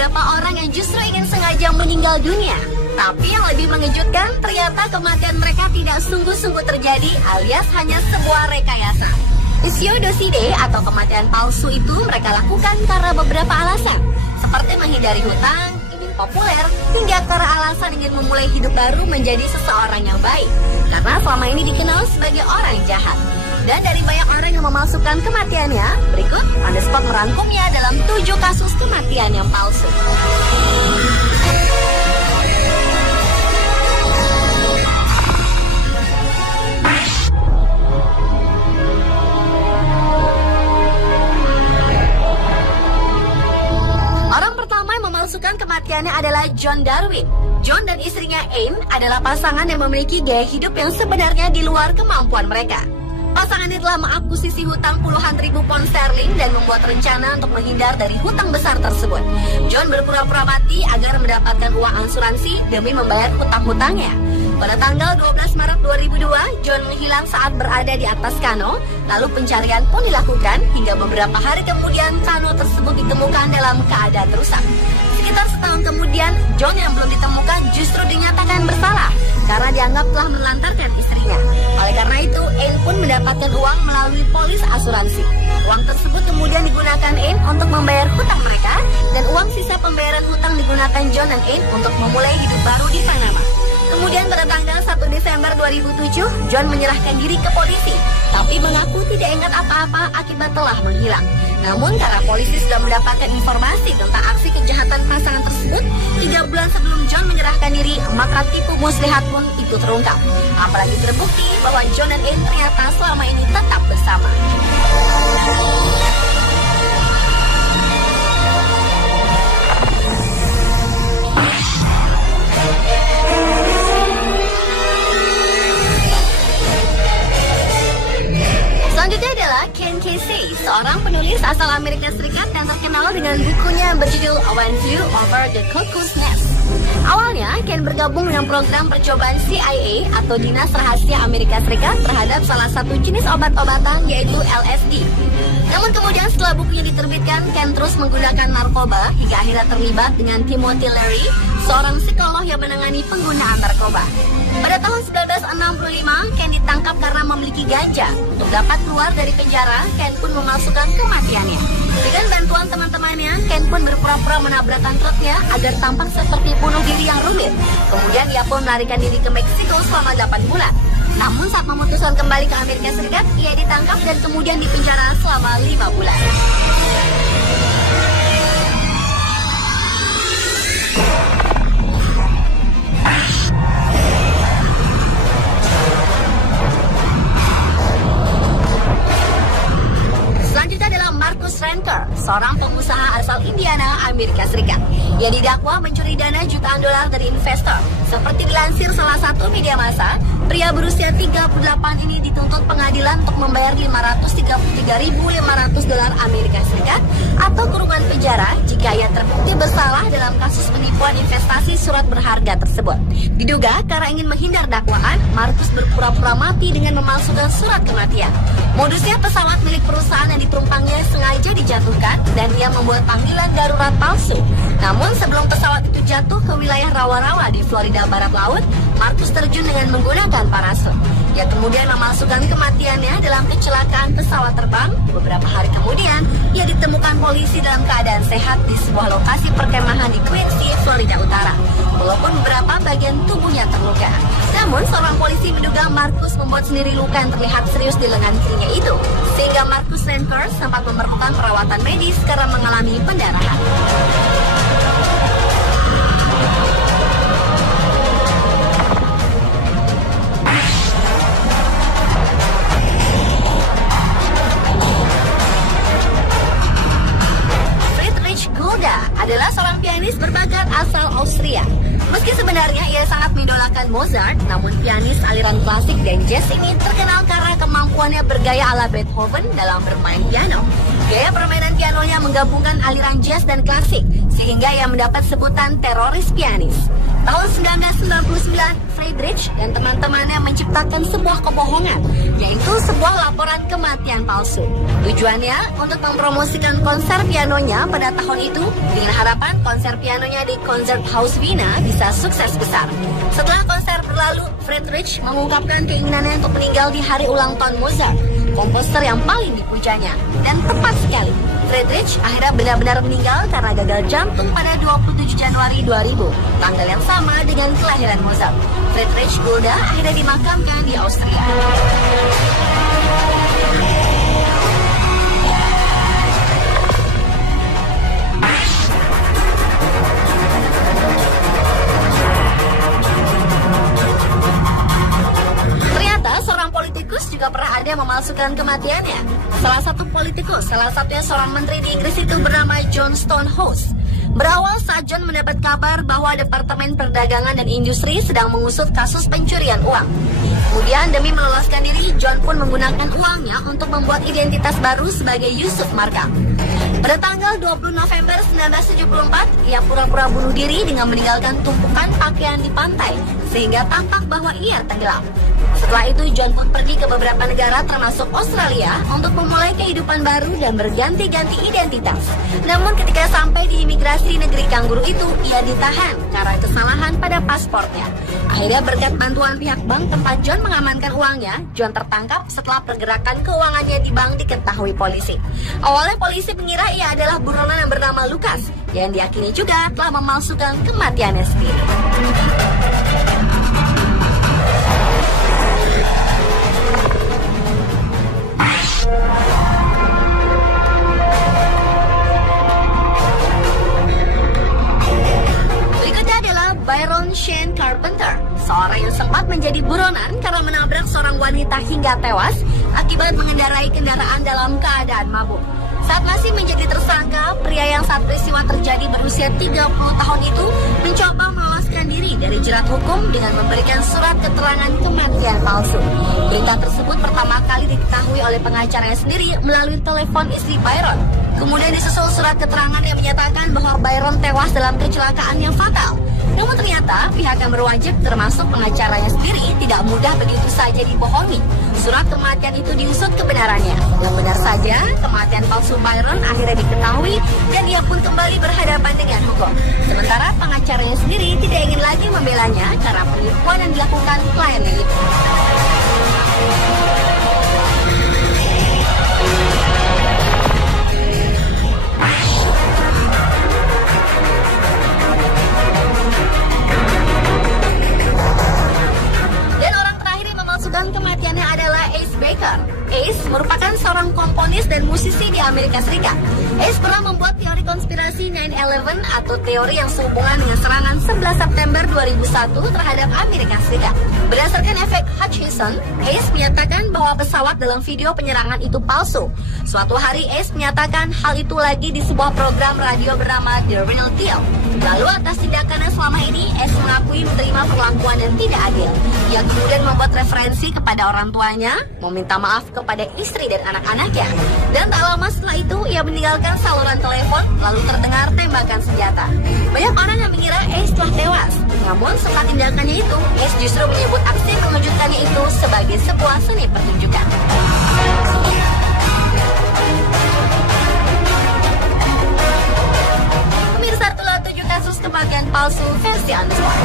beberapa orang yang justru ingin sengaja meninggal dunia. Tapi yang lebih mengejutkan, ternyata kematian mereka tidak sungguh-sungguh terjadi alias hanya sebuah rekayasa. Isiodoside atau kematian palsu itu mereka lakukan karena beberapa alasan, seperti menghindari hutang, ingin populer, hingga karena alasan ingin memulai hidup baru menjadi seseorang yang baik, karena selama ini dikenal sebagai orang jahat. Dan dari banyak orang yang memalsukan kematiannya, berikut On The Spot merangkumnya dalam 7 kasus kematian yang palsu. Orang pertama yang memalsukan kematiannya adalah John Darwin. John dan istrinya Anne adalah pasangan yang memiliki gaya hidup yang sebenarnya di luar kemampuan mereka. Pasangan ini telah mengakuisisi hutang puluhan ribu pound sterling dan membuat rencana untuk menghindar dari hutang besar tersebut. John berpura-pura mati agar mendapatkan uang asuransi demi membayar hutang-hutangnya. Pada tanggal 12 Maret 2002, John menghilang saat berada di atas kano, lalu pencarian pun dilakukan hingga beberapa hari kemudian kano tersebut ditemukan dalam keadaan rusak. Sekitar setahun kemudian, John yang belum ditemukan justru dinyatakan bersalah karena dianggap telah menelantarkan istrinya. Oleh karena itu, Anne pun mendapatkan uang melalui polis asuransi. Uang tersebut kemudian digunakan Anne untuk membayar hutang mereka, dan uang sisa pembayaran hutang digunakan John dan Anne untuk memulai hidup baru di Panama. Kemudian pada tanggal 1 Desember 2007, John menyerahkan diri ke polisi, tapi mengaku tidak ingat apa-apa akibat telah menghilang. Namun karena polisi sudah mendapatkan informasi tentang aksi kejahatan pasangan tersebut 3 bulan sebelum John menyerahkan diri, maka tipu muslihat pun itu terungkap. Apalagi terbukti bahwa John dan Anne ternyata selama ini tetap bersama. Selanjutnya adalah Ken Kesey, seorang penulis asal Amerika Serikat yang terkenal dengan bukunya yang berjudul When Flew Over the Cuckoo's Nest. Awalnya, Ken bergabung dengan program percobaan CIA atau Dinas Rahasia Amerika Serikat terhadap salah satu jenis obat-obatan yaitu LSD. Namun kemudian setelah bukunya diterbitkan, Ken terus menggunakan narkoba hingga akhirnya terlibat dengan Timothy Leary, seorang psikolog yang menangani penggunaan narkoba. Pada tahun 1965, Ken ditangkap karena memiliki ganja. Untuk dapat keluar dari penjara, Ken pun memalsukan kematiannya. Dengan bantuan teman-temannya, Ken pun berpura-pura menabrakkan truknya agar tampak seperti bunuh diri yang rumit. Kemudian ia pun melarikan diri ke Meksiko selama 8 bulan. Namun saat memutuskan kembali ke Amerika Serikat, ia ditangkap dan kemudian dipenjara selama 5 bulan. Selanjutnya adalah Marcus Ranker, seorang pengusaha asal Indiana, Amerika Serikat. Ia didakwa mencuri dana jutaan dolar dari investor. Seperti dilansir salah satu media massa, pria berusia 38 ini dituntut pengadilan untuk membayar $533.500 Amerika Serikat atau kurungan penjara jika ia terbukti bersalah dalam kasus penipuan investasi surat berharga tersebut. Diduga karena ingin menghindar dakwaan, Marcus berpura-pura mati dengan memalsukan surat kematian. Modusnya pesawat milik perusahaan yang ditumpangnya sengaja dijatuhkan dan ia membuat panggilan darurat palsu. Namun sebelum pesawat itu jatuh ke wilayah rawa-rawa di Florida Barat Laut, Marcus terjun dengan menggunakan parasut. Ia kemudian memasukkan kematiannya dalam kecelakaan pesawat terbang. Beberapa hari kemudian, ia ditemukan polisi dalam keadaan sehat di sebuah lokasi perkemahan di Quincy, Florida Utara. Walaupun beberapa bagian tubuhnya terluka. Namun, seorang polisi menduga Marcus membuat sendiri luka yang terlihat serius di lengan kirinya itu. Sehingga Marcus Ranker sempat memerlukan perawatan medis karena mengalami pendarahan. Adalah seorang pianis berbakat asal Austria. Meski sebenarnya ia sangat mengidolakan Mozart, namun pianis aliran klasik dan jazz ini terkenal karena kemampuannya bergaya ala Beethoven dalam bermain piano. Gaya permainan pianonya menggabungkan aliran jazz dan klasik, sehingga ia mendapat sebutan teroris pianis. Tahun 1999, Friedrich dan teman-temannya menciptakan sebuah kebohongan, yaitu sebuah laporan kematian palsu. Tujuannya untuk mempromosikan konser pianonya pada tahun itu dengan harapan konser pianonya di Konzerthaus Wiener bisa sukses besar. Setelah konser berlalu, Friedrich mengungkapkan keinginannya untuk meninggal di hari ulang tahun Mozart, komposer yang paling dipujanya. Dan tepat sekali, Friedrich akhirnya benar-benar meninggal karena gagal jantung pada 27 Januari 2000, tanggal yang sama dengan kelahiran Mozart. Friedrich Gulda akhirnya dimakamkan di Austria. Seorang politikus juga pernah ada yang memalsukan kematiannya. Salah satu politikus, salah satunya seorang menteri di Inggris itu bernama John Stonehouse. Berawal saat John mendapat kabar bahwa Departemen Perdagangan dan Industri sedang mengusut kasus pencurian uang. Kemudian demi meloloskan diri, John pun menggunakan uangnya untuk membuat identitas baru sebagai Yusuf Markham. Pada tanggal 20 November 1974, ia pura-pura bunuh diri dengan meninggalkan tumpukan pakaian di pantai, sehingga tampak bahwa ia tenggelam. Setelah itu, John pun pergi ke beberapa negara termasuk Australia untuk memulai kehidupan baru dan berganti-ganti identitas. Namun ketika sampai di imigrasi negeri kanguru itu, ia ditahan karena kesalahan pada paspornya. Akhirnya berkat bantuan pihak bank tempat John mengamankan uangnya, John tertangkap setelah pergerakan keuangannya di bank diketahui polisi. Awalnya polisi mengira ia adalah buronan yang bernama Lucas, yang diyakini juga telah memalsukan kematiannya sendiri. Byron Shane Carpenter, seorang yang sempat menjadi buronan karena menabrak seorang wanita hingga tewas akibat mengendarai kendaraan dalam keadaan mabuk. Saat masih menjadi tersangka, pria yang saat peristiwa terjadi berusia 30 tahun itu mencoba meloloskan diri dari jerat hukum dengan memberikan surat keterangan kematian palsu. Berita tersebut pertama kali diketahui oleh pengacaranya sendiri melalui telepon istri Byron. Kemudian disusul surat keterangan yang menyatakan bahwa Byron tewas dalam kecelakaan yang fatal. Namun ternyata pihak yang berwajib termasuk pengacaranya sendiri tidak mudah begitu saja dibohongi. Surat kematian itu diusut kebenarannya. Dan benar saja kematian palsu Byron akhirnya diketahui dan ia pun kembali berhadapan dengan hukum. Sementara pengacaranya sendiri tidak ingin lagi membelanya karena penipuan yang dilakukan kliennya itu. Kematiannya adalah Ace Baker. Ace merupakan seorang komponis dan musisi di Amerika Serikat. Ace pernah membuat teori konspirasi 9/11 atau teori yang sehubungan dengan serangan 11 September 2001 terhadap Amerika Serikat. Berdasarkan efek Hutchinson, Ace menyatakan bahwa pesawat dalam video penyerangan itu palsu. Suatu hari Ace menyatakan hal itu lagi di sebuah program radio bernama The Real Deal. Lalu atas tindakannya selama ini, Ace mengakui menerima perlakuan yang tidak adil. Ia kemudian membuat referensi kepada orang tuanya, meminta maaf kepada istri dan anak-anaknya. Dan tak lama setelah itu, ia meninggalkan saluran telepon, lalu terdengar tembakan senjata. Banyak orang yang mengira Ace telah tewas. Namun setelah tindakannya itu, Ace justru menyebut aksi mengejutkannya itu sebagai sebuah seni pertunjukan. Pemirsa, itulah 7 kasus kematian palsu versi Unspot.